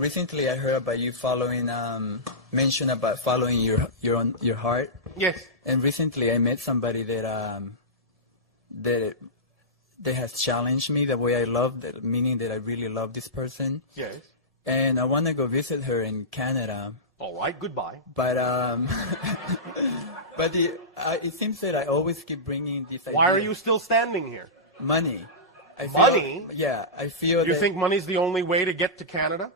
Recently, I heard about you following, mention about following your heart. Yes. And recently, I met somebody that has challenged me the way I love, that, meaning that I really love this person. Yes. And I want to go visit her in Canada. All right. Goodbye. But but it seems that I always keep bringing this idea. Why are you still standing here? Money. Money? Yeah, I feel You that. think money's the only way to get to Canada?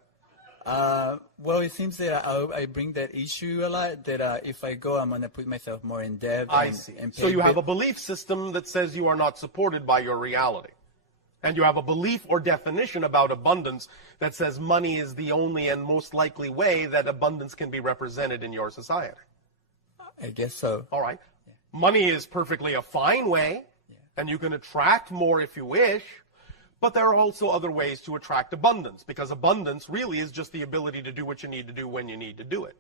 Well, it seems that I bring that issue a lot, that if I go, I'm going to put myself more in debt. I see. And So you have a belief system that says you are not supported by your reality. And you have a belief or definition about abundance that says money is the only and most likely way that abundance can be represented in your society. I guess so. All right. Yeah. Money is perfectly a fine way, and you can attract more if you wish. But there are also other ways to attract abundance, because abundance really is just the ability to do what you need to do when you need to do it.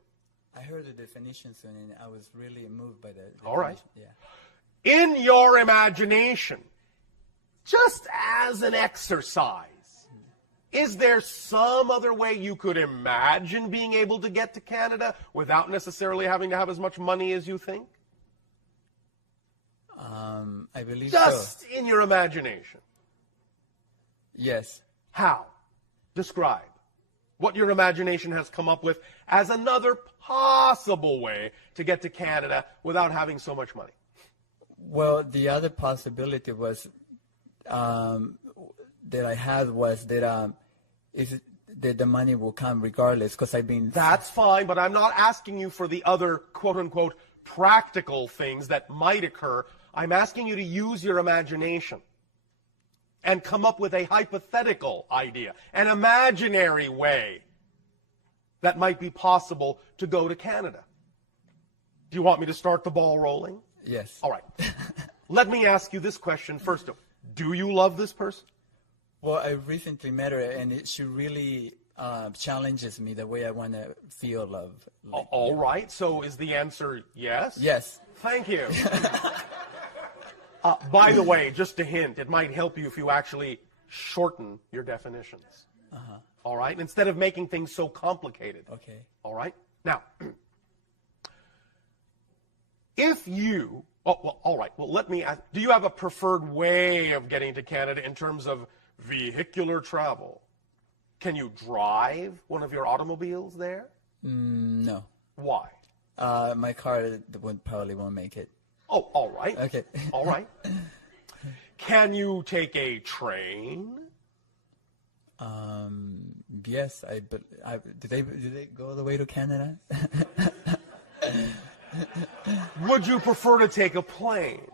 I heard the definition soon, and I was really moved by that definition. All right. Yeah. In your imagination, just as an exercise, is there some other way you could imagine being able to get to Canada without necessarily having to have as much money as you think? I believe just in your imagination. Yes. How? Describe what your imagination has come up with as another possible way to get to Canada without having so much money. Well, the other possibility was that I had was that that the money will come regardless, because I've been. That's fine, but I'm not asking you for the other quote-unquote practical things that might occur. I'm asking you to use your imagination and come up with a hypothetical idea, an imaginary way that might be possible to go to Canada. Do you want me to start the ball rolling? Yes. All right. Let me ask you this question first. Do you love this person? Well, I recently met her, and she really challenges me the way I want to feel love. All right. So is the answer yes? Yes. Thank you. By the way, just a hint, it might help you if you actually shorten your definitions. Uh-huh. All right? Instead of making things so complicated. Okay. All right? Now, if you... Oh, well, all right. Well, let me ask, do you have a preferred way of getting to Canada in terms of vehicular travel? Can you drive one of your automobiles there? No. Why? My car probably won't make it. Oh, all right. Okay. All right. Can you take a train? Yes. Do they go all the way to Canada? Would you prefer to take a plane?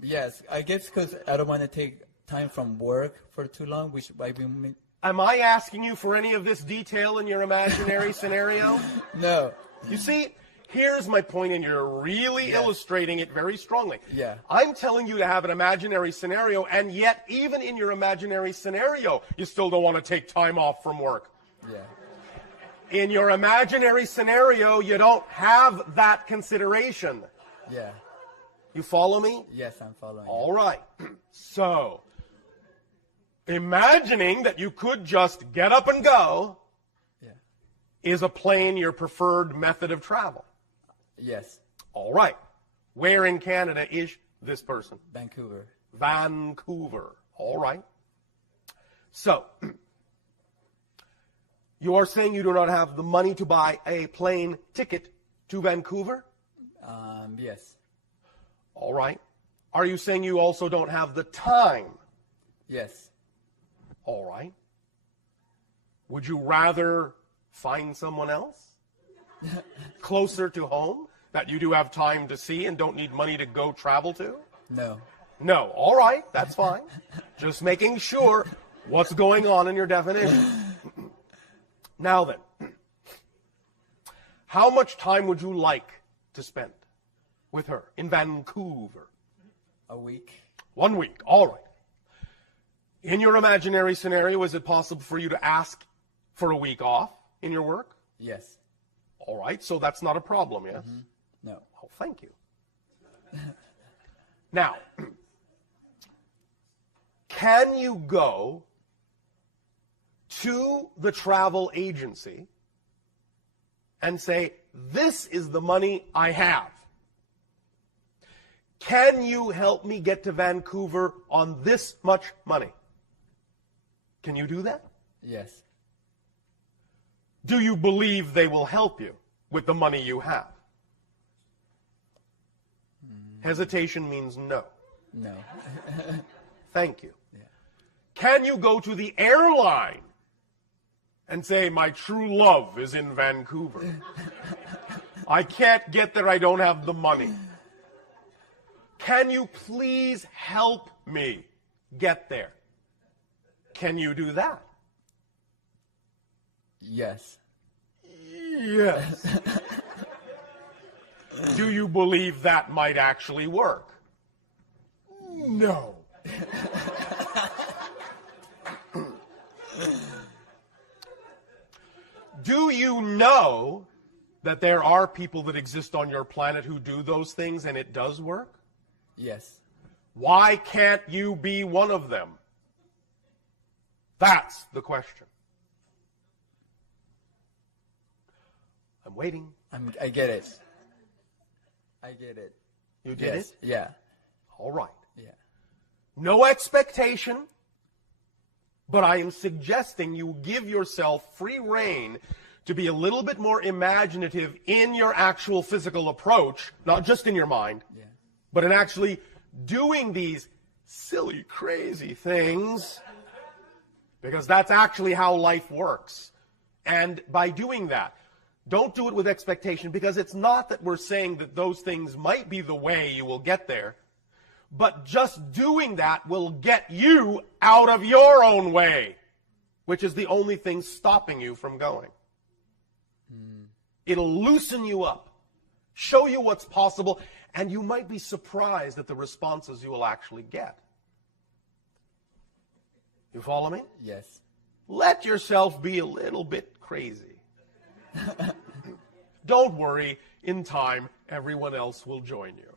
Yes. I guess because I don't want to take time from work for too long, which I mean. Am I asking you for any of this detail in your imaginary scenario? No. You see, here's my point, and you're really illustrating it very strongly. Yeah. I'm telling you to have an imaginary scenario, and yet, even in your imaginary scenario, you still don't want to take time off from work. Yeah. In your imaginary scenario, you don't have that consideration. Yeah. You follow me? Yes, I'm following. All right. So, imagining that you could just get up and go is a plane your preferred method of travel? Yes. All right. Where in Canada is this person? Vancouver. Vancouver. All right. So, you are saying you do not have the money to buy a plane ticket to Vancouver? Yes. All right. Are you saying you also don't have the time? Yes. All right. Would you rather find someone else closer to home that you do have time to see and don't need money to go travel to? No. No. All right. That's fine. Just making sure what's going on in your definition. Now then, how much time would you like to spend with her in Vancouver? A week. 1 week. All right. In your imaginary scenario, is it possible for you to ask for a week off in your work? Yes. All right. So that's not a problem, yes? Mm-hmm. No. Oh, thank you. Now, can you go to the travel agency and say, this is the money I have. Can you help me get to Vancouver on this much money? Can you do that? Yes. Do you believe they will help you with the money you have? Hesitation means no. No. Thank you. Yeah. Can you go to the airline and say, my true love is in Vancouver? I can't get there, I don't have the money. Can you please help me get there? Can you do that? Yes. Yes. Do you believe that might actually work? No. Do you know that there are people that exist on your planet who do those things and it does work? Yes. Why can't you be one of them? That's the question. I'm waiting. I get it. I get it. You did Yes. it? Yeah. All right. Yeah. No expectation, but I am suggesting you give yourself free rein to be a little bit more imaginative in your actual physical approach, not just in your mind, Yeah. but in actually doing these silly, crazy things, because that's actually how life works. And by doing that, don't do it with expectation, because it's not that we're saying that those things might be the way you will get there, but just doing that will get you out of your own way, which is the only thing stopping you from going. It'll loosen you up, show you what's possible, and you might be surprised at the responses you will actually get. You follow me? Yes. Let yourself be a little bit crazy. Don't worry, in time, everyone else will join you.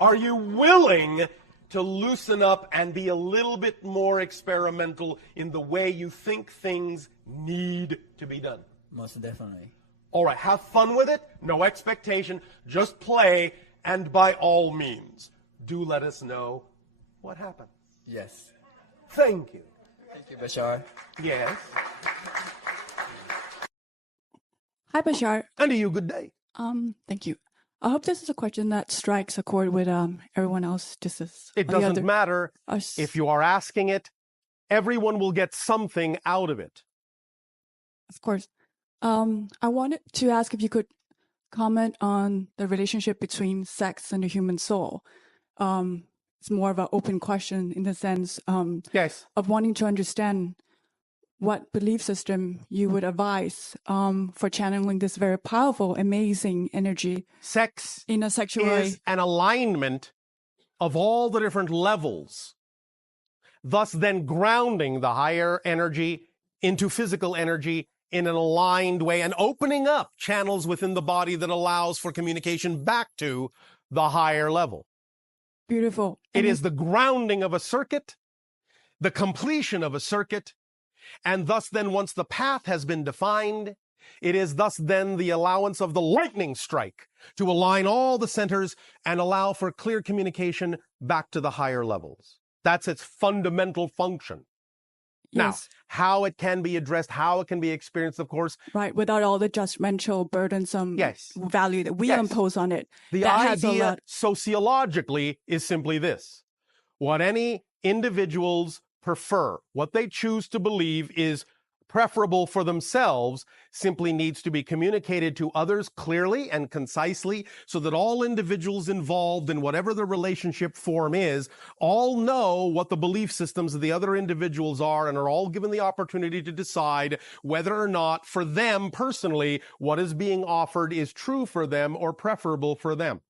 Are you willing to loosen up and be a little bit more experimental in the way you think things need to be done? Most definitely. All right, have fun with it. No expectation. Just play. And by all means, do let us know what happens. Yes. Thank you. Thank you, Bashar. Yes. Hi, Bashar. And to you, good day. Thank you. I hope this is a question that strikes a chord with everyone else. Just as It all the doesn't other- matter us. if you are asking it. Everyone will get something out of it. Of course. I wanted to ask if you could comment on the relationship between sex and the human soul. It's more of an open question in the sense Yes. of wanting to understand what belief system you would advise for channeling this very powerful, amazing energy Sex in a sexual way. is an alignment of all the different levels, thus then grounding the higher energy into physical energy in an aligned way and opening up channels within the body that allows for communication back to the higher level. Beautiful. It And is the grounding of a circuit, the completion of a circuit, and thus then once the path has been defined, it is thus then the allowance of the lightning strike to align all the centers and allow for clear communication back to the higher levels. That's its fundamental function. Now, yes, how it can be addressed, how it can be experienced, of course, right, without all the judgmental, burdensome Yes. value that we Yes. impose on it. the that has a idea lot. sociologically is simply this. What any individuals prefer, what they choose to believe is preferable for themselves, simply needs to be communicated to others clearly and concisely so that all individuals involved in whatever the relationship form is all know what the belief systems of the other individuals are and are all given the opportunity to decide whether or not for them personally what is being offered is true for them or preferable for them.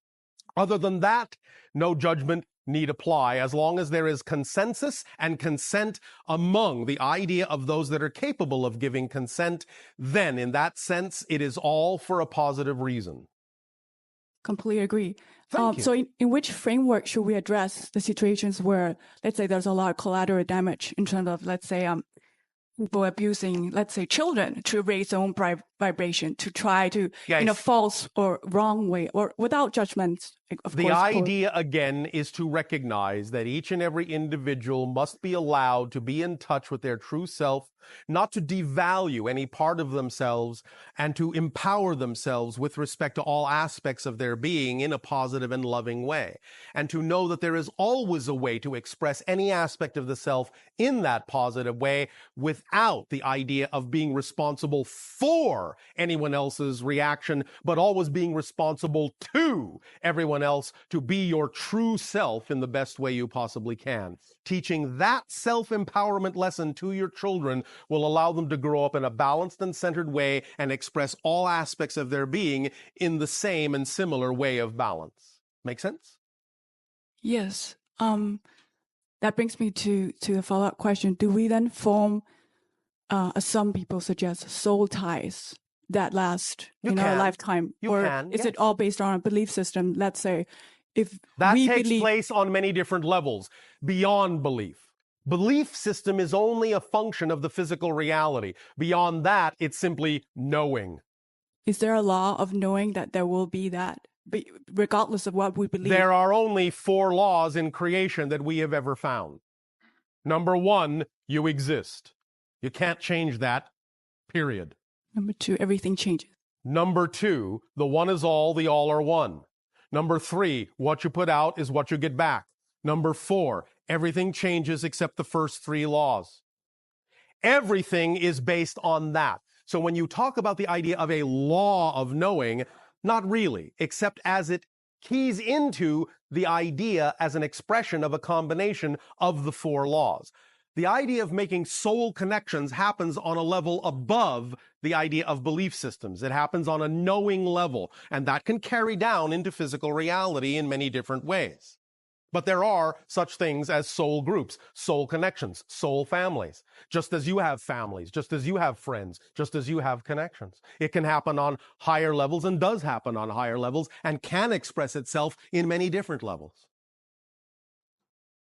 Other than that, no judgment need apply as long as there is consensus and consent among the idea of those that are capable of giving consent. Then in that sense, it is all for a positive reason. completely agree. Thank you. So in which framework should we address the situations where, let's say, there's a lot of collateral damage in terms of, let's say, people abusing, let's say, children to raise their own vibration, to try to, in a false or wrong way, or without judgment, of course. The idea, again, is to recognize that each and every individual must be allowed to be in touch with their true self, not to devalue any part of themselves, and to empower themselves with respect to all aspects of their being in a positive and loving way. And to know that there is always a way to express any aspect of the self in that positive way without the idea of being responsible for anyone else's reaction, but always being responsible to everyone else, to be your true self in the best way you possibly can. Teaching that self-empowerment lesson to your children will allow them to grow up in a balanced and centered way and express all aspects of their being in the same and similar way of balance. Make sense? Yes. That brings me to a follow-up question. Do we then form, as some people suggest, soul ties that last in our lifetime? Is it all based on a belief system? Let's say, if that takes place on many different levels, beyond belief. Belief system is only a function of the physical reality. Beyond that, it's simply knowing. Is there a law of knowing that there will be that, regardless of what we believe? There are only 4 laws in creation that we have ever found. Number 1, you exist. You can't change that, period. Number 2, everything changes. Number 2, the one is all, the all are one. Number 3, what you put out is what you get back. Number 4, everything changes except the first 3 laws. Everything is based on that. So when you talk about the idea of a law of knowing, not really, except as it keys into the idea as an expression of a combination of the 4 laws. The idea of making soul connections happens on a level above the idea of belief systems. It happens on a knowing level, and that can carry down into physical reality in many different ways. But there are such things as soul groups, soul connections, soul families. Just as you have families, just as you have friends, just as you have connections. It can happen on higher levels and does happen on higher levels and can express itself in many different levels.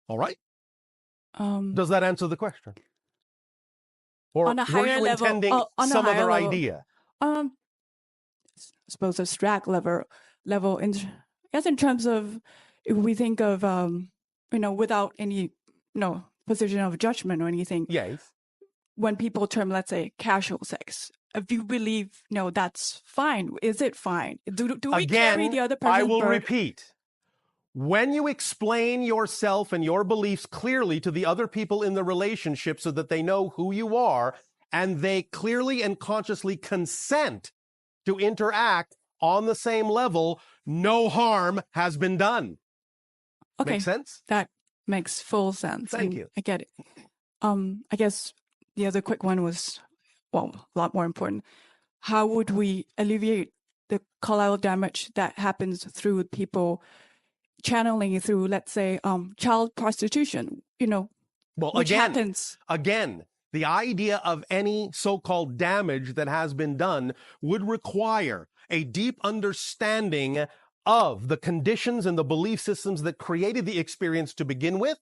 All right? Does that answer the question? Or on a higher were you level, intending on some a higher other level, idea? I suppose abstract level in, I guess in terms of, if we think of, without any, position of judgment or anything. Yes. When people term, let's say, casual sex, if you believe, that's fine. Is it fine? Do we carry the other person's I will burden? repeat. When you explain yourself and your beliefs clearly to the other people in the relationship so that they know who you are, and they clearly and consciously consent to interact on the same level, no harm has been done. Okay. Make sense? That makes full sense. Thank you. I get it. I guess the other quick one was, a lot more important. How would we alleviate the collateral damage that happens through people channeling through, let's say, child prostitution, which happens. Again, the idea of any so-called damage that has been done would require a deep understanding of the conditions and the belief systems that created the experience to begin with,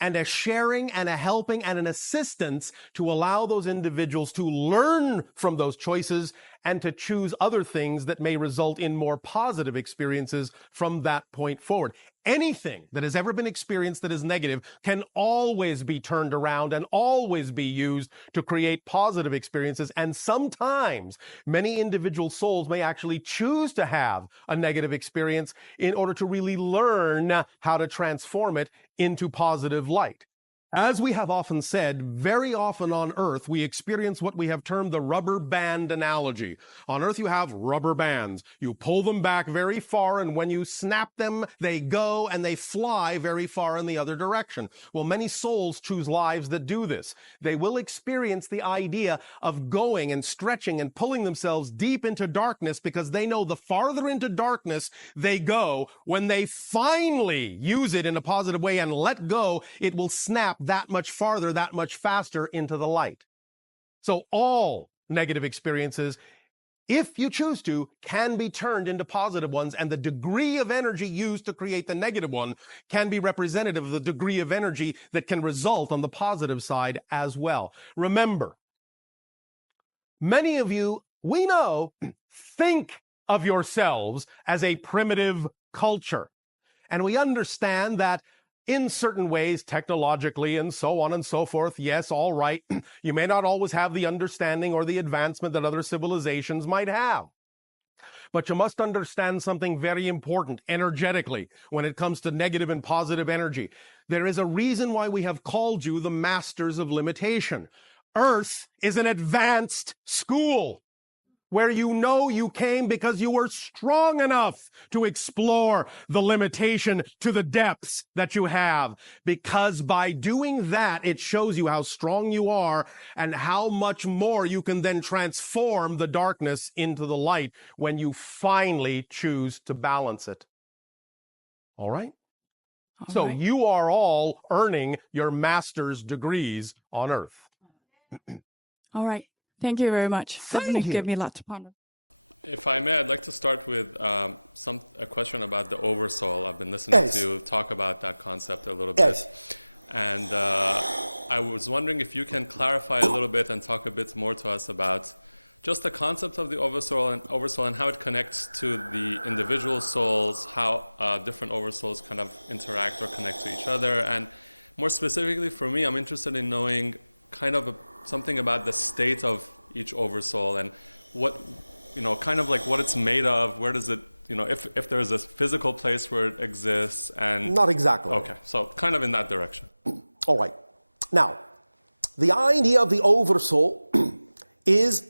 and a sharing and a helping and an assistance to allow those individuals to learn from those choices and to choose other things that may result in more positive experiences from that point forward. Anything that has ever been experienced that is negative can always be turned around and always be used to create positive experiences. And sometimes many individual souls may actually choose to have a negative experience in order to really learn how to transform it into positive light. As we have often said, very often on Earth, we experience what we have termed the rubber band analogy. On Earth, you have rubber bands. You pull them back very far, and when you snap them, they go and they fly very far in the other direction. Well, many souls choose lives that do this. They will experience the idea of going and stretching and pulling themselves deep into darkness because they know the farther into darkness they go, when they finally use it in a positive way and let go, it will snap that much farther, that much faster into the light. So all negative experiences if you choose to, can be turned into positive ones, and the degree of energy used to create the negative one can be representative of the degree of energy that can result on the positive side as well. Remember, many of you, we know, think of yourselves as a primitive culture. And we understand that in certain ways, technologically and so on and so forth, yes, all right, you may not always have the understanding or the advancement that other civilizations might have. But you must understand something very important energetically when it comes to negative and positive energy. There is a reason why we have called you the masters of limitation. Earth is an advanced school where you know you came because you were strong enough to explore the limitation to the depths that you have. Because by doing that, it shows you how strong you are and how much more you can then transform the darkness into the light when you finally choose to balance it. All right? So you are all earning your master's degrees on Earth. All right. Thank you very much. Definitely gave me a lot to ponder. If I may, I'd like to start with a question about the oversoul. I've been listening to you talk about that concept a little bit. And I was wondering if you can clarify a little bit and talk a bit more to us about just the concept of the oversoul and how it connects to the individual souls, how different oversouls kind of interact or connect to each other. And more specifically for me, I'm interested in knowing kind of something about the state of each oversoul and what, kind of like what it's made of, where does it, if there's a physical place where it exists and... Not exactly. Okay, so kind of in that direction. All right. Now, the idea of the oversoul is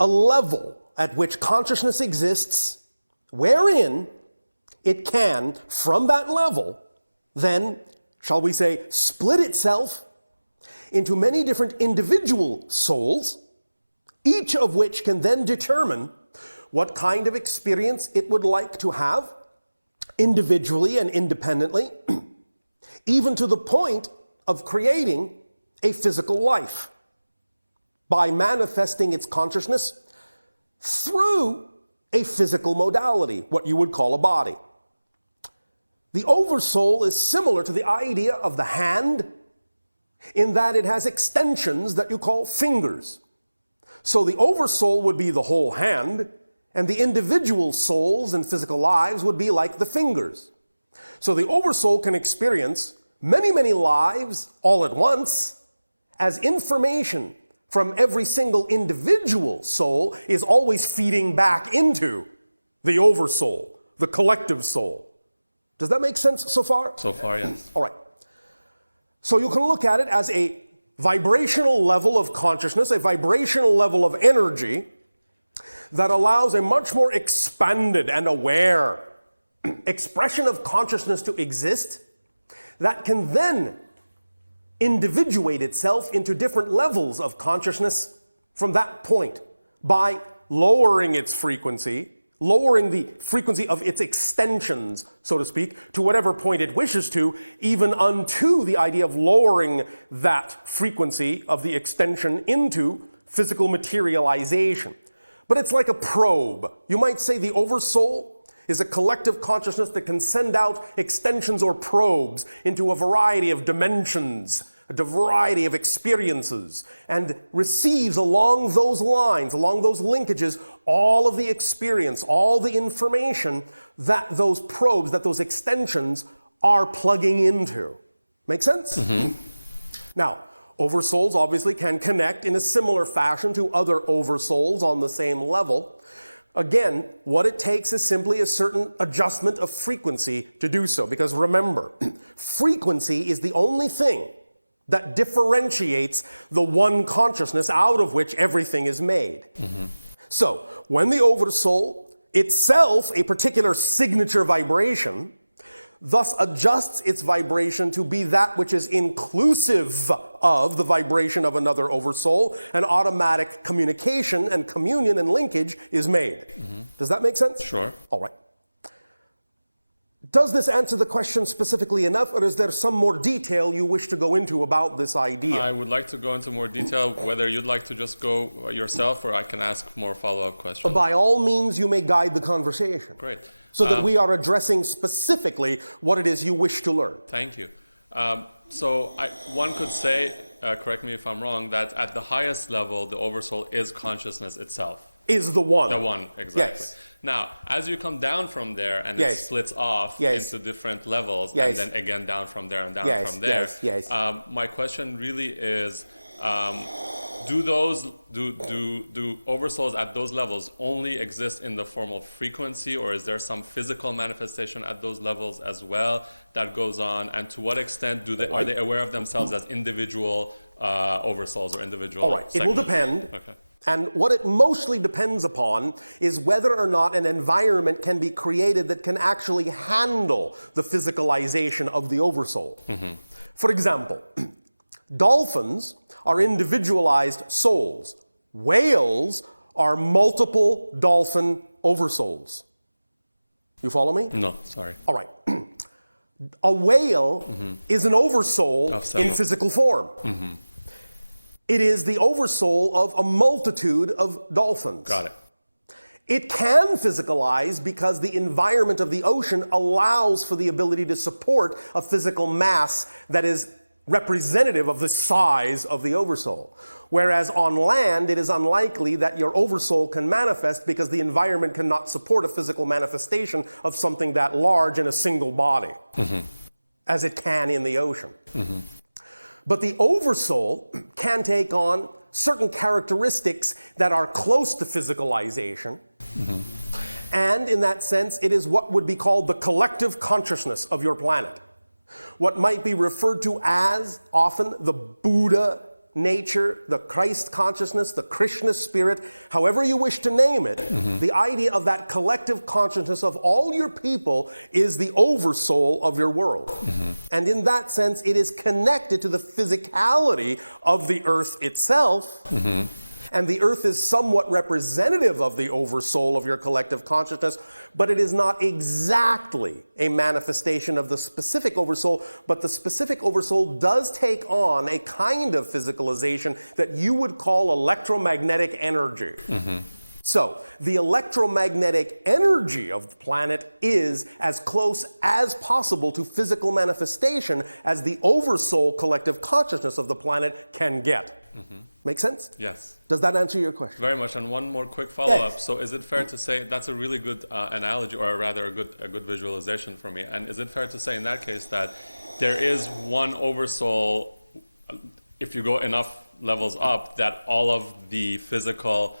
a level at which consciousness exists wherein it can, from that level, then, shall we say, split itself into many different individual souls, each of which can then determine what kind of experience it would like to have individually and independently, even to the point of creating a physical life by manifesting its consciousness through a physical modality, what you would call a body. The oversoul is similar to the idea of the hand in that it has extensions that you call fingers. So the oversoul would be the whole hand, and the individual souls and physical lives would be like the fingers. So the oversoul can experience many, many lives all at once, as information from every single individual soul is always feeding back into the oversoul, the collective soul. Does that make sense so far? So far, yes. All right. So you can look at it as a vibrational level of consciousness, a vibrational level of energy that allows a much more expanded and aware expression of consciousness to exist that can then individuate itself into different levels of consciousness from that point by lowering its frequency, lowering the frequency of its extensions, so to speak, to whatever point it wishes to, even unto the idea of lowering that frequency of the extension into physical materialization. But it's like a probe. You might say the oversoul is a collective consciousness that can send out extensions or probes into a variety of dimensions, a variety of experiences, and receives along those lines, along those linkages, all of the experience, all the information that those probes, that those extensions are plugging into. Make sense? Mm-hmm. Now, oversouls obviously can connect in a similar fashion to other oversouls on the same level. Again, what it takes is simply a certain adjustment of frequency to do so. Because remember, frequency is the only thing that differentiates the one consciousness out of which everything is made. Mm-hmm. So, when the oversoul, itself a particular signature vibration, thus adjusts its vibration to be that which is inclusive of the vibration of another oversoul, an automatic communication and communion and linkage is made. Mm-hmm. Does that make sense? Sure. All right. Does this answer the question specifically enough, or is there some more detail you wish to go into about this idea? I would like to go into more detail, whether you'd like to just go yourself or I can ask more follow-up questions. By all means, you may guide the conversation. Great. So that we are addressing specifically what it is you wish to learn. Thank you. One could say, correct me if I'm wrong, that at the highest level, the oversoul is consciousness itself. Is the one. The one, exactly. Yes. Now, as you come down from there and Yes. it splits off Yes. into different levels, Yes. and then again down from there and down Yes, from there, yes, yes. my question really is, do oversouls at those levels only exist in the form of frequency, or is there some physical manifestation at those levels as well that goes on? And to what extent are they aware of themselves as individual oversouls or individual All right, segments? it will depend. Okay. And what it mostly depends upon is whether or not an environment can be created that can actually handle the physicalization of the oversoul. Mm-hmm. For example, dolphins are individualized souls. Whales are multiple dolphin oversouls. You follow me? No, sorry. All right. A whale is an oversoul in physical form. Mm-hmm. It is the oversoul of a multitude of dolphins. Got it. It can physicalize because the environment of the ocean allows for the ability to support a physical mass that is representative of the size of the oversoul. Whereas on land, it is unlikely that your oversoul can manifest because the environment cannot support a physical manifestation of something that large in a single body, as it can in the ocean. Mm-hmm. But the oversoul can take on certain characteristics that are close to physicalization. Mm-hmm. And in that sense, it is what would be called the collective consciousness of your planet. What might be referred to as often the Buddha nature, the Christ consciousness, the Krishna spirit, however you wish to name it, the idea of that collective consciousness of all your people is the oversoul of your world. And in that sense, it is connected to the physicality of the earth itself. And the earth is somewhat representative of the oversoul of your collective consciousness, but it is not exactly a manifestation of the specific oversoul, but the specific oversoul does take on a kind of physicalization that you would call electromagnetic energy. So, the electromagnetic energy of the planet is as close as possible to physical manifestation as the oversoul collective consciousness of the planet can get. Make sense? Yes. Does that answer your question? Very much. And one more quick follow-up. Yes. So is it fair to say that's a really good analogy, or rather a good visualization for me? And is it fair to say in that case that there is one oversoul, if you go enough levels up, that all of the physical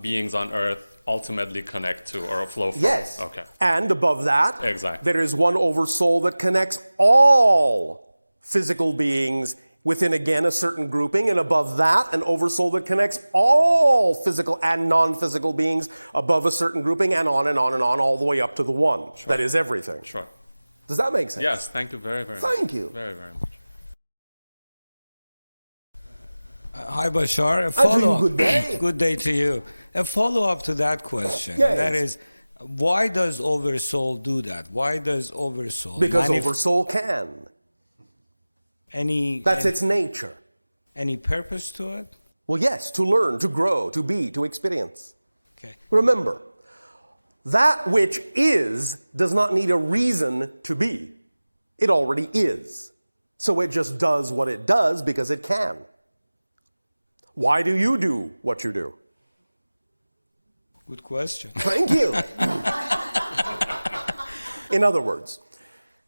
beings on Earth ultimately connect to or flow from? Yes. Okay. And above that, Exactly. there is one oversoul that connects all physical beings within, again, a certain grouping, and above that, an oversoul that connects all physical and non-physical beings above a certain grouping, and on and on and on, all the way up to the one. Sure. That is everything. Sure. Does that make sense? Yes, thank you very, very much. Thank you. Very, very much. Hi, Bashar. A Adrian, follow-up. good day. Good day to you. A follow-up to that question. Yes. That is, why does Oversoul do that? Why does Oversoul? Because oversoul can. That's its nature. Any purpose to it? Well, yes, to learn, to grow, to be, to experience. Okay. Remember, that which is does not need a reason to be. It already is. So it just does what it does because it can. Why do you do what you do? Good question. Thank you. In other words,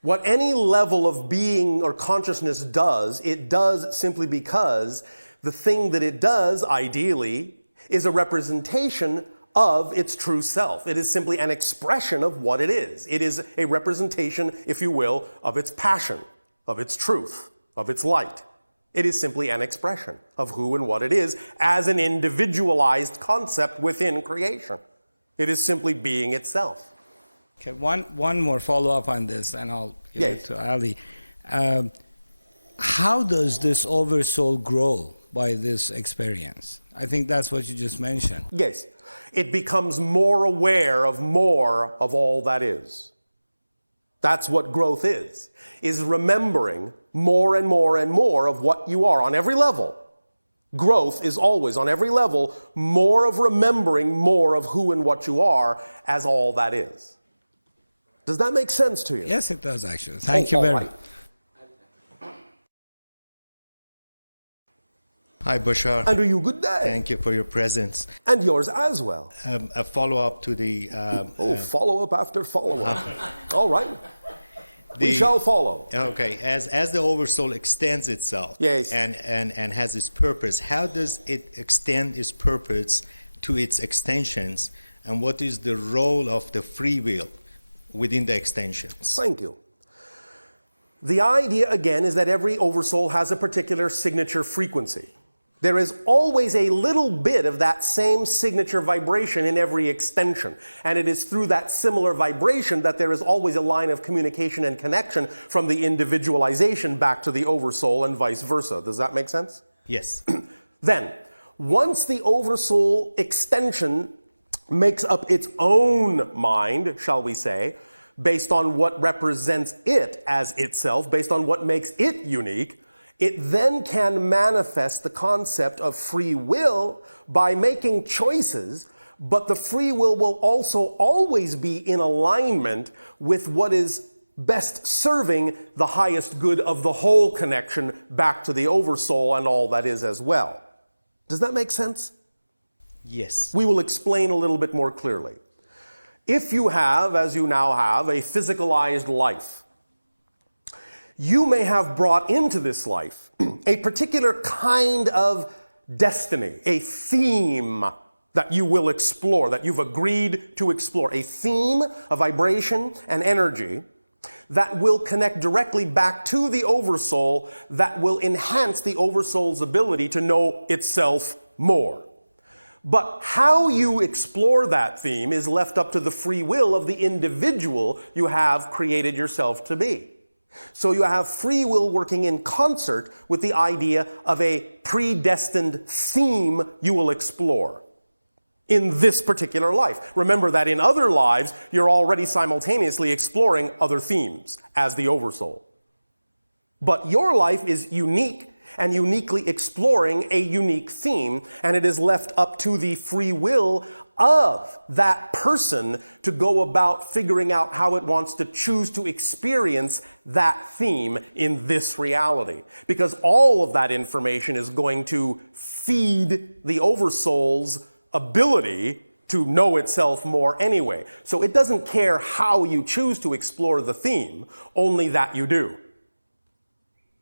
what any level of being or consciousness does, it does simply because the thing that it does, ideally, is a representation of its true self. It is simply an expression of what it is. It is a representation, if you will, of its passion, of its truth, of its light. It is simply an expression of who and what it is as an individualized concept within creation. It is simply being itself. Okay, one more follow-up on this, and I'll give it to Ali. How does this Oversoul grow by this experience? I think that's what you just mentioned. Yes. It becomes more aware of more of all that is. That's what growth is remembering more and more and more of what you are on every level. Growth is always, on every level, more of remembering more of who and what you are as all that is. Does that make sense to you? Yes, it does, actually. Thank you very much. Hi, Bashar. And you good day. Thank you for your presence. And yours as well. A follow-up to the... follow-up after follow-up. All right. We shall follow. Okay. As the Oversoul extends itself and has its purpose, how does it extend its purpose to its extensions? And what is the role of the free will within the extensions? Thank you. The idea, again, is that every Oversoul has a particular signature frequency. There is always a little bit of that same signature vibration in every extension. And it is through that similar vibration that there is always a line of communication and connection from the individualization back to the Oversoul and vice versa. Does that make sense? Yes. Then, once the Oversoul extension makes up its own mind, shall we say, based on what represents it as itself, based on what makes it unique, it then can manifest the concept of free will by making choices, but the free will also always be in alignment with what is best serving the highest good of the whole connection back to the Oversoul and all that is as well. Does that make sense? Yes. We will explain a little bit more clearly. If you have, as you now have, a physicalized life, you may have brought into this life a particular kind of destiny, a theme that you will explore, that you've agreed to explore, a theme, a vibration, an energy that will connect directly back to the Oversoul, that will enhance the Oversoul's ability to know itself more. But how you explore that theme is left up to the free will of the individual you have created yourself to be. So you have free will working in concert with the idea of a predestined theme you will explore in this particular life. Remember that in other lives, you're already simultaneously exploring other themes as the Oversoul. But your life is unique and uniquely exploring a unique theme, and it is left up to the free will of that person to go about figuring out how it wants to choose to experience that theme in this reality. Because all of that information is going to feed the Oversoul's ability to know itself more anyway. So it doesn't care how you choose to explore the theme, only that you do.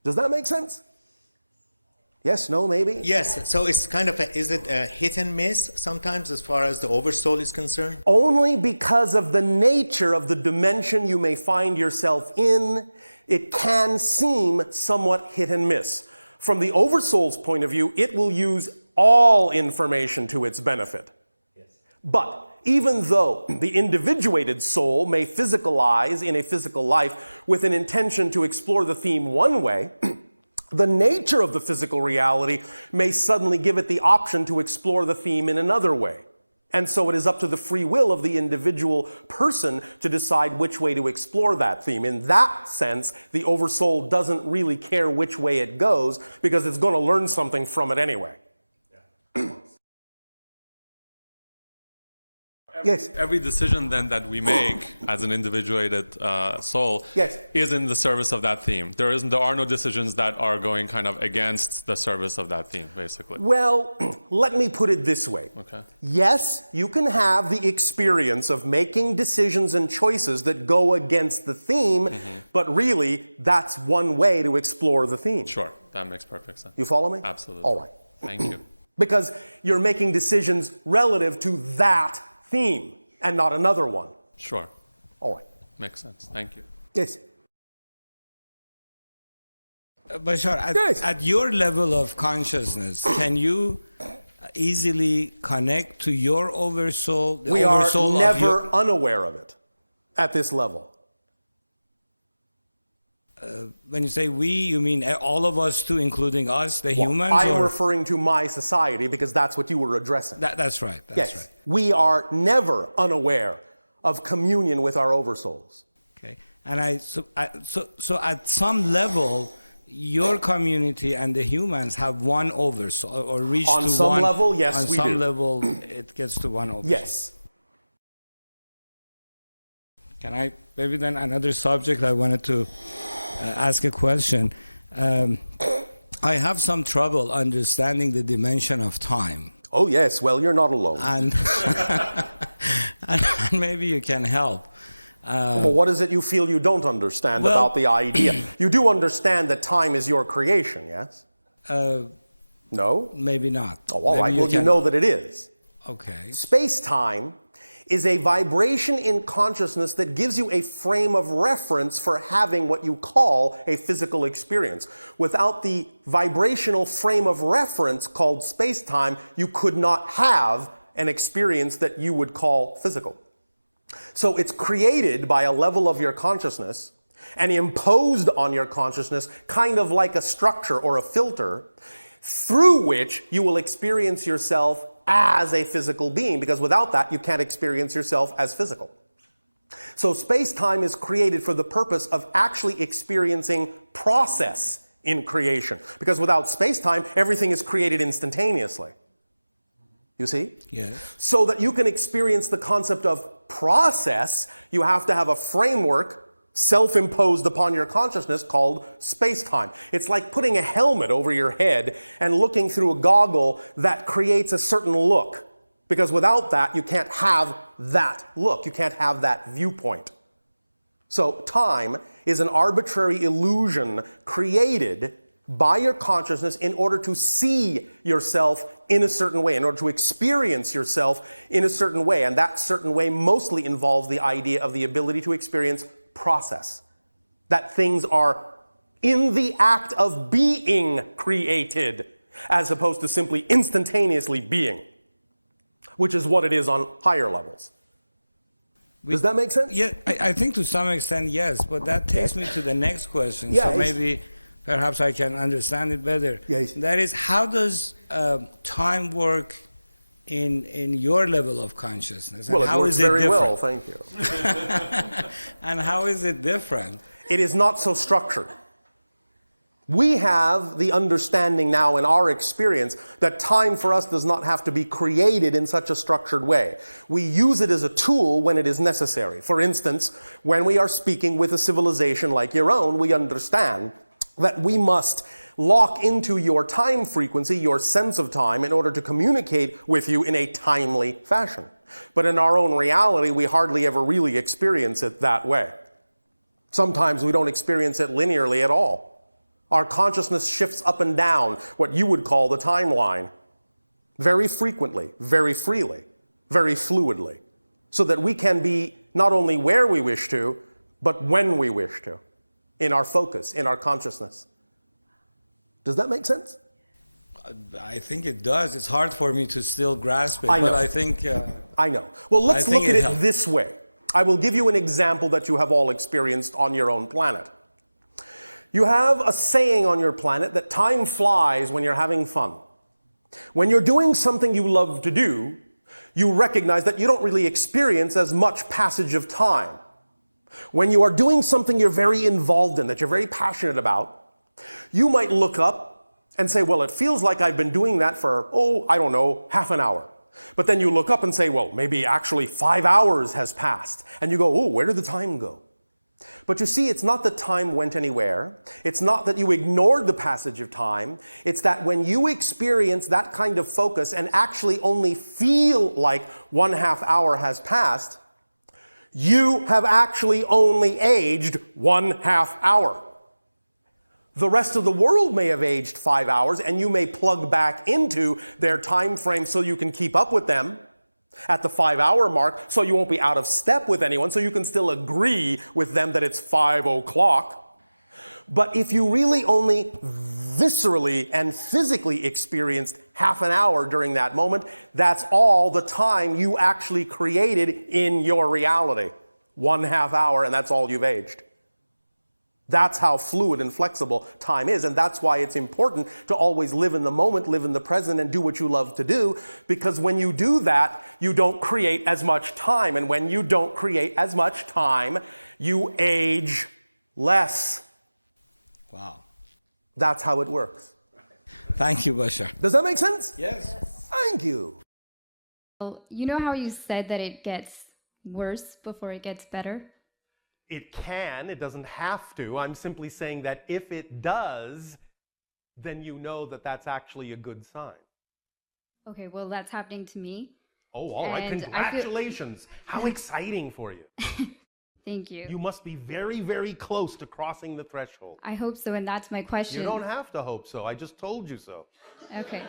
Does that make sense? Yes, no, maybe? Yes, so it's kind of is it a hit and miss sometimes as far as the Oversoul is concerned? Only because of the nature of the dimension you may find yourself in, it can seem somewhat hit and miss. From the Oversoul's point of view, it will use all information to its benefit. Yes. But even though the individuated soul may physicalize in a physical life with an intention to explore the theme one way, the nature of the physical reality may suddenly give it the option to explore the theme in another way. And so it is up to the free will of the individual person to decide which way to explore that theme. In that sense, the Oversoul doesn't really care which way it goes because it's going to learn something from it anyway. Yes. Every decision then that we make as an individuated soul is in the service of that theme. There are no decisions that are going kind of against the service of that theme, basically. Well, let me put it this way. Okay. Yes, you can have the experience of making decisions and choices that go against the theme, but really, that's one way to explore the theme. Sure, that makes perfect sense. You follow me? Absolutely. All right. Thank you. Because you're making decisions relative to that theme and not another one. Sure. All right. Makes sense. Thank you. Yes. Bashar, at your level of consciousness, can you easily connect to your Oversoul? We are never unaware of it at this level. When you say we, you mean all of us too, including us, the humans? I'm referring to my society because that's what you were addressing. That's right. That's right. We are never unaware of communion with our Oversouls. Okay. And so at some level, your community and the humans have one oversoul, or reach on to some one level. Yes, on we some do. level, it gets to one oversoul. Yes. Can I maybe then another subject? I wanted to ask a question. I have some trouble understanding the dimension of time. Oh yes. Well, you're not alone. And, and maybe you can help. Well, what is it you feel you don't understand about the idea? You do understand that time is your creation, yes? No? Maybe not. Oh, all right. Well, you know that it is. Okay. Space-time is a vibration in consciousness that gives you a frame of reference for having what you call a physical experience. Without the vibrational frame of reference called space-time, you could not have an experience that you would call physical. So it's created by a level of your consciousness and imposed on your consciousness kind of like a structure or a filter through which you will experience yourself as a physical being, because without that you can't experience yourself as physical. So space-time is created for the purpose of actually experiencing process in creation, because without space-time everything is created instantaneously. You see? Yes. So that you can experience the concept of process, you have to have a framework self-imposed upon your consciousness called space-time. It's like putting a helmet over your head and looking through a goggle that creates a certain look. Because without that, you can't have that look. You can't have that viewpoint. So time is an arbitrary illusion created by your consciousness in order to see yourself in a certain way, in order to experience yourself in a certain way. And that certain way mostly involves the idea of the ability to experience process. That things are in the act of being created, as opposed to simply instantaneously being, which is what it is on higher levels. Does that make sense? Yeah, I think to some extent, yes. But that takes me to the next question. Yes. So maybe perhaps I can understand it better. Yes. That is, how does time work in your level of consciousness? And Well, it how works is it very different? well, thank you. And how is it different? It is not so structured. We have the understanding now in our experience that time for us does not have to be created in such a structured way. We use it as a tool when it is necessary. For instance, when we are speaking with a civilization like your own, we understand that we must lock into your time frequency, your sense of time, in order to communicate with you in a timely fashion. But in our own reality, we hardly ever really experience it that way. Sometimes we don't experience it linearly at all. Our consciousness shifts up and down what you would call the timeline very frequently, very freely, very fluidly, so that we can be not only where we wish to, but when we wish to, in our focus, in our consciousness. Does that make sense? I think it does. It's hard for me to still grasp it, I know. but I think... I know. Well, let's look at it helps. this way. I will give you an example that you have all experienced on your own planet. You have a saying on your planet that time flies when you're having fun. When you're doing something you love to do, you recognize that you don't really experience as much passage of time. When you are doing something you're very involved in, that you're very passionate about, you might look up and say, well, it feels like I've been doing that for, I don't know, half an hour. But then you look up and say, well, maybe actually 5 hours has passed. And you go, where did the time go? But you see, it's not that time went anywhere. It's not that you ignored the passage of time. It's that when you experience that kind of focus and actually only feel like 1/2 hour has passed, you have actually only aged 1/2 hour. The rest of the world may have aged 5 hours, and you may plug back into their time frame so you can keep up with them at the 5 hour mark, so you won't be out of step with anyone, so you can still agree with them that it's 5 o'clock. But if you really only viscerally and physically experienced half an hour during that moment, that's all the time you actually created in your reality. 1/2 hour, and that's all you've aged. That's how fluid and flexible time is, and that's why it's important to always live in the moment, live in the present, and do what you love to do, because when you do that, you don't create as much time, and when you don't create as much time, you age less. Wow. That's how it works. Thank you, Bashar. Does that make sense? Yes. Thank you. Well, you know how you said that it gets worse before it gets better? It can, it doesn't have to. I'm simply saying that if it does, then you know that that's actually a good sign. Okay, well, that's happening to me. Oh, all right. And Congratulations. How exciting for you. Thank you. You must be very, very close to crossing the threshold. I hope so, and that's my question. You don't have to hope so. I just told you so. Okay.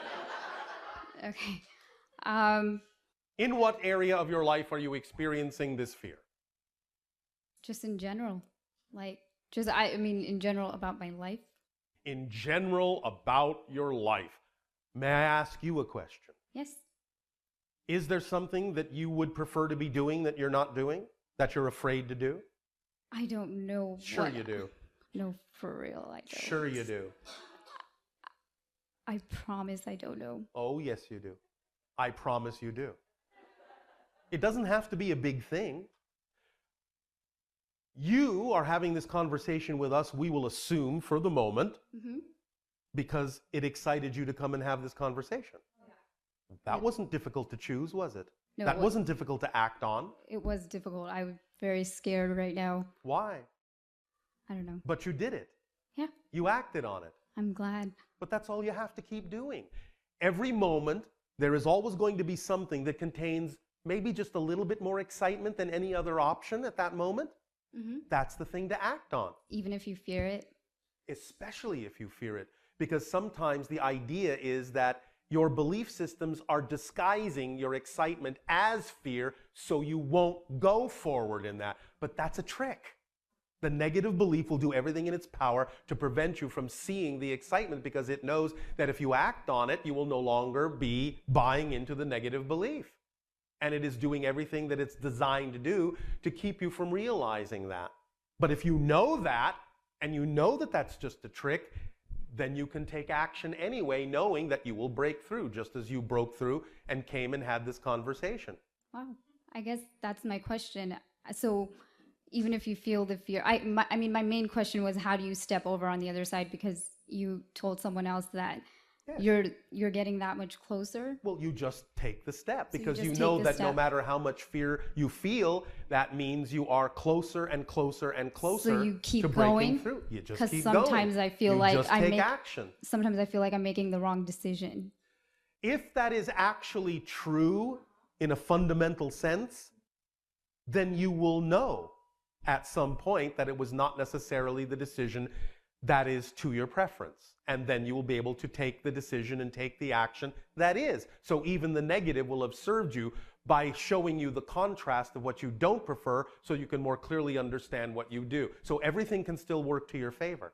Okay. In what area of your life are you experiencing this fear? Just in general. Like, I mean, in general about my life. In general about your life. May I ask you a question? Yes. Is there something that you would prefer to be doing that you're not doing? That you're afraid to do? I don't know. Sure you do. No, for real, I don't. Sure you do. I promise I don't know. Oh, yes you do. I promise you do. It doesn't have to be a big thing. You are having this conversation with us, we will assume, for the moment, because it excited you to come and have this conversation. Yeah. That wasn't difficult to choose, was it? No, that wasn't difficult to act on. It was difficult. I'm very scared right now. Why? I don't know. But you did it. Yeah. You acted on it. I'm glad. But that's all you have to keep doing. Every moment, there is always going to be something that contains maybe just a little bit more excitement than any other option at that moment. That's the thing to act on. Even if you fear it? Especially if you fear it. Because sometimes the idea is that your belief systems are disguising your excitement as fear so you won't go forward in that. But that's a trick. The negative belief will do everything in its power to prevent you from seeing the excitement because it knows that if you act on it, you will no longer be buying into the negative belief. And it is doing everything that it's designed to do to keep you from realizing that. But if you know that, and you know that that's just a trick, then you can take action anyway, knowing that you will break through, just as you broke through and came and had this conversation. Wow. I guess that's my question. So even if you feel the fear, I mean, my main question was, how do you step over on the other side? Because you told someone else that you're getting that much closer. Well, you just take the step, because so you know that no matter how much fear you feel, that means you are closer and closer and closer so you keep to breaking going through. You just Because keep sometimes going. I feel like just take action. Sometimes I feel like I'm making the wrong decision. If that is actually true in a fundamental sense, then you will know at some point that it was not necessarily the decision that is to your preference. And then you will be able to take the decision and take the action that is. So even the negative will have served you by showing you the contrast of what you don't prefer so you can more clearly understand what you do. So everything can still work to your favor.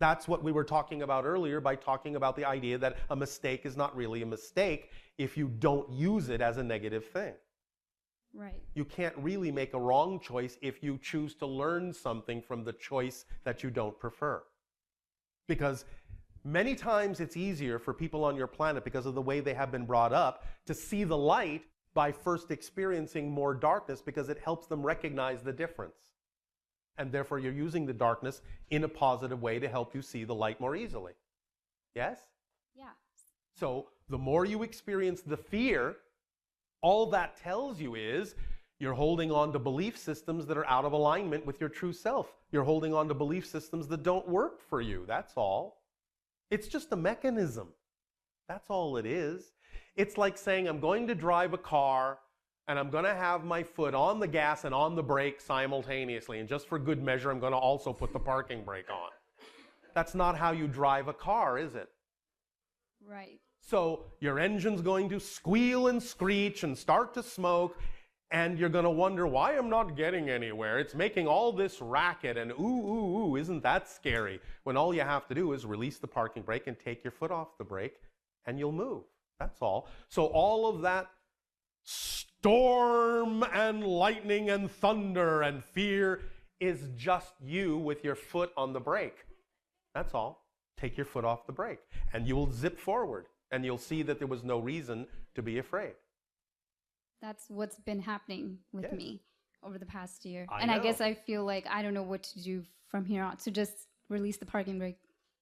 That's what we were talking about earlier by talking about the idea that a mistake is not really a mistake if you don't use it as a negative thing. Right. You can't really make a wrong choice if you choose to learn something from the choice that you don't prefer. Because many times it's easier for people on your planet, because of the way they have been brought up, to see the light by first experiencing more darkness, because it helps them recognize the difference. And therefore you're using the darkness in a positive way to help you see the light more easily. Yes? Yeah. So the more you experience the fear, all that tells you is you're holding on to belief systems that are out of alignment with your true self. You're holding on to belief systems that don't work for you. That's all. It's just a mechanism. That's all it is. It's like saying, I'm going to drive a car and I'm going to have my foot on the gas and on the brake simultaneously. And just for good measure, I'm going to also put the parking brake on. That's not how you drive a car, is it? Right. So your engine's going to squeal and screech and start to smoke, and you're going to wonder why I'm not getting anywhere. It's making all this racket, and ooh, isn't that scary? When all you have to do is release the parking brake and take your foot off the brake, and you'll move. That's all. So all of that storm and lightning and thunder and fear is just you with your foot on the brake. That's all. Take your foot off the brake, and you will zip forward, and you'll see that there was no reason to be afraid. That's what's been happening with me over the past year. I know. guess I feel like I don't know what to do from here on, so just release the parking brake.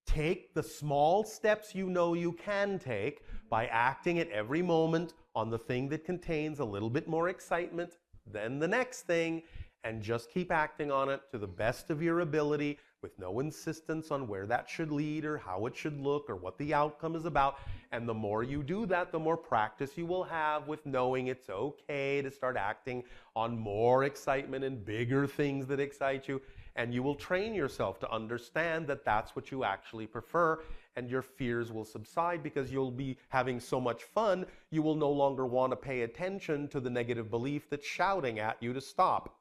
Take the small steps you know you can take by acting at every moment on the thing that contains a little bit more excitement than the next thing, and just keep acting on it to the best of your ability with no insistence on where that should lead or how it should look or what the outcome is about. And the more you do that, the more practice you will have with knowing it's okay to start acting on more excitement and bigger things that excite you. And you will train yourself to understand that that's what you actually prefer, and your fears will subside because you'll be having so much fun, you will no longer want to pay attention to the negative belief that's shouting at you to stop.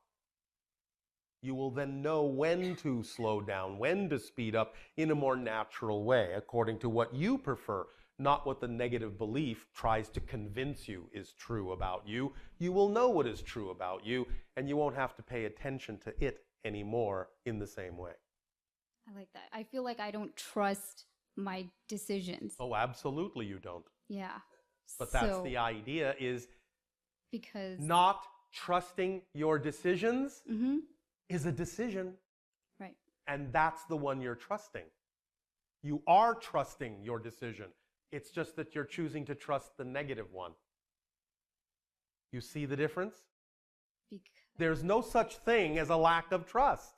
You will then know when to slow down, when to speed up in a more natural way, according to what you prefer, not what the negative belief tries to convince you is true about you. You will know what is true about you, and you won't have to pay attention to it anymore in the same way. I like that. I feel like I don't trust my decisions. Oh, absolutely you don't. Yeah. But that's the idea, is because not trusting your decisions is a decision. Right. And that's the one you're trusting. You are trusting your decision. It's just that you're choosing to trust the negative one. You see the difference? There's no such thing as a lack of trust.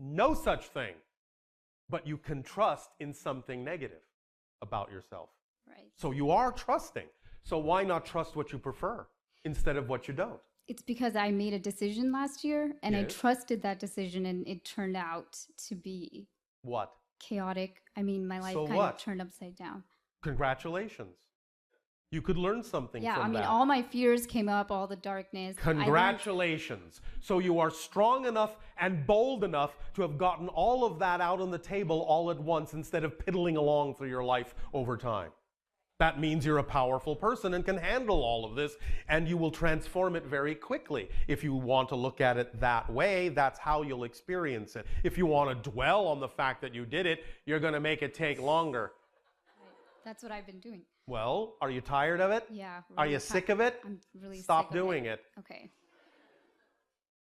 No such thing. But you can trust in something negative about yourself. Right. So you are trusting. So why not trust what you prefer instead of what you don't? It's because I made a decision last year, and I trusted that decision, and it turned out to be what? Chaotic. I mean, my life So kind what? of turned upside down. Congratulations. You could learn something from that. Yeah, I mean, all my fears came up, all the darkness. Congratulations. So you are strong enough and bold enough to have gotten all of that out on the table all at once instead of piddling along through your life over time. That means you're a powerful person and can handle all of this, and you will transform it very quickly. If you want to look at it that way, that's how you'll experience it. If you want to dwell on the fact that you did it, you're going to make it take longer. That's what I've been doing. Well, are you tired of it? Yeah. Really are you sick of it? I'm really Stop sick of doing it. Okay.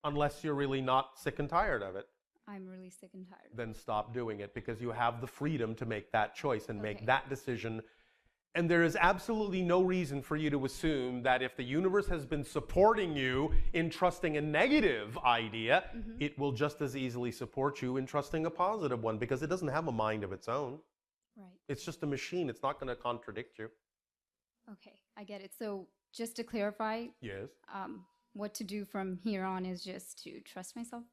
Unless you're really not sick and tired of it. I'm really sick and tired. Then stop doing it, because you have the freedom to make that choice and make that decision. And there is absolutely no reason for you to assume that if the universe has been supporting you in trusting a negative idea, it will just as easily support you in trusting a positive one, because it doesn't have a mind of its own. Right. It's just a machine. It's not going to contradict you. Okay, I get it. So just to clarify, yes, what to do from here on is just to trust myself?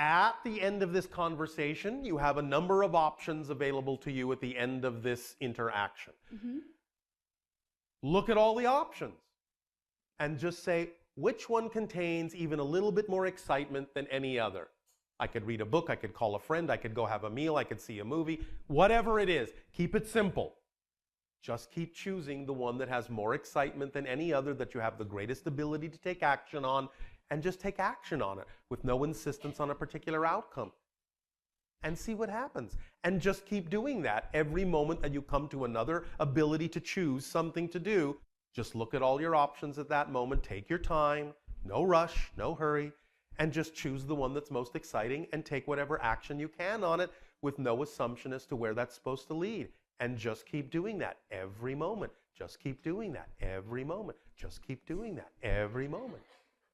At the end of this conversation, you have a number of options available to you at the end of this interaction. Look at all the options and just say, which one contains even a little bit more excitement than any other? I could read a book, I could call a friend, I could go have a meal, I could see a movie, whatever it is. Keep it simple. Just keep choosing the one that has more excitement than any other, that you have the greatest ability to take action on, and just take action on it with no insistence on a particular outcome. And see what happens. And just keep doing that every moment that you come to another ability to choose something to do. Just look at all your options at that moment, take your time, no rush, no hurry, and just choose the one that's most exciting and take whatever action you can on it with no assumption as to where that's supposed to lead. And just keep doing that every moment. Just keep doing that every moment. Just keep doing that every moment.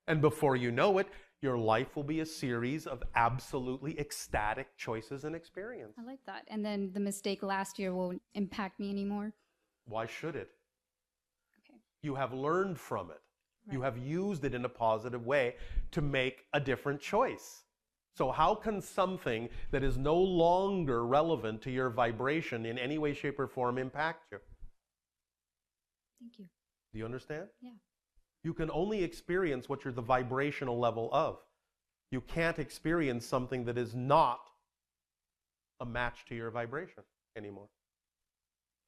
And before you know it, your life will be a series of absolutely ecstatic choices and experience. I like that. And then the mistake last year won't impact me anymore? Why should it? Okay. You have learned from it. Right. You have used it in a positive way to make a different choice. So how can something that is no longer relevant to your vibration in any way, shape, or form impact you? Thank you. Do you understand? Yeah. You can only experience what you're the vibrational level of. You can't experience something that is not a match to your vibration anymore.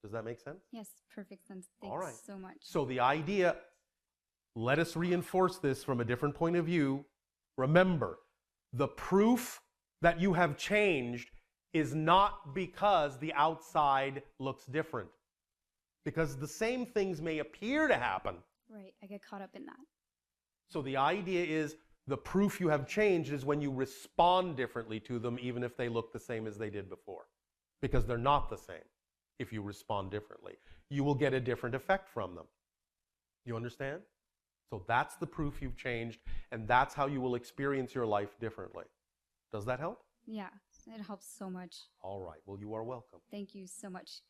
Does that make sense? Yes, perfect sense. Thanks All right. so much. So the idea, let us reinforce this from a different point of view. Remember, The proof that you have changed is not because the outside looks different. Because the same things may appear to happen. Right, I get caught up in that. So the idea is the proof you have changed is when you respond differently to them, even if they look the same as they did before. Because they're not the same if you respond differently. You will get a different effect from them. You understand? So that's the proof you've changed, and that's how you will experience your life differently. Does that help? Yeah, it helps so much. All right. Well, you are welcome. Thank you so much.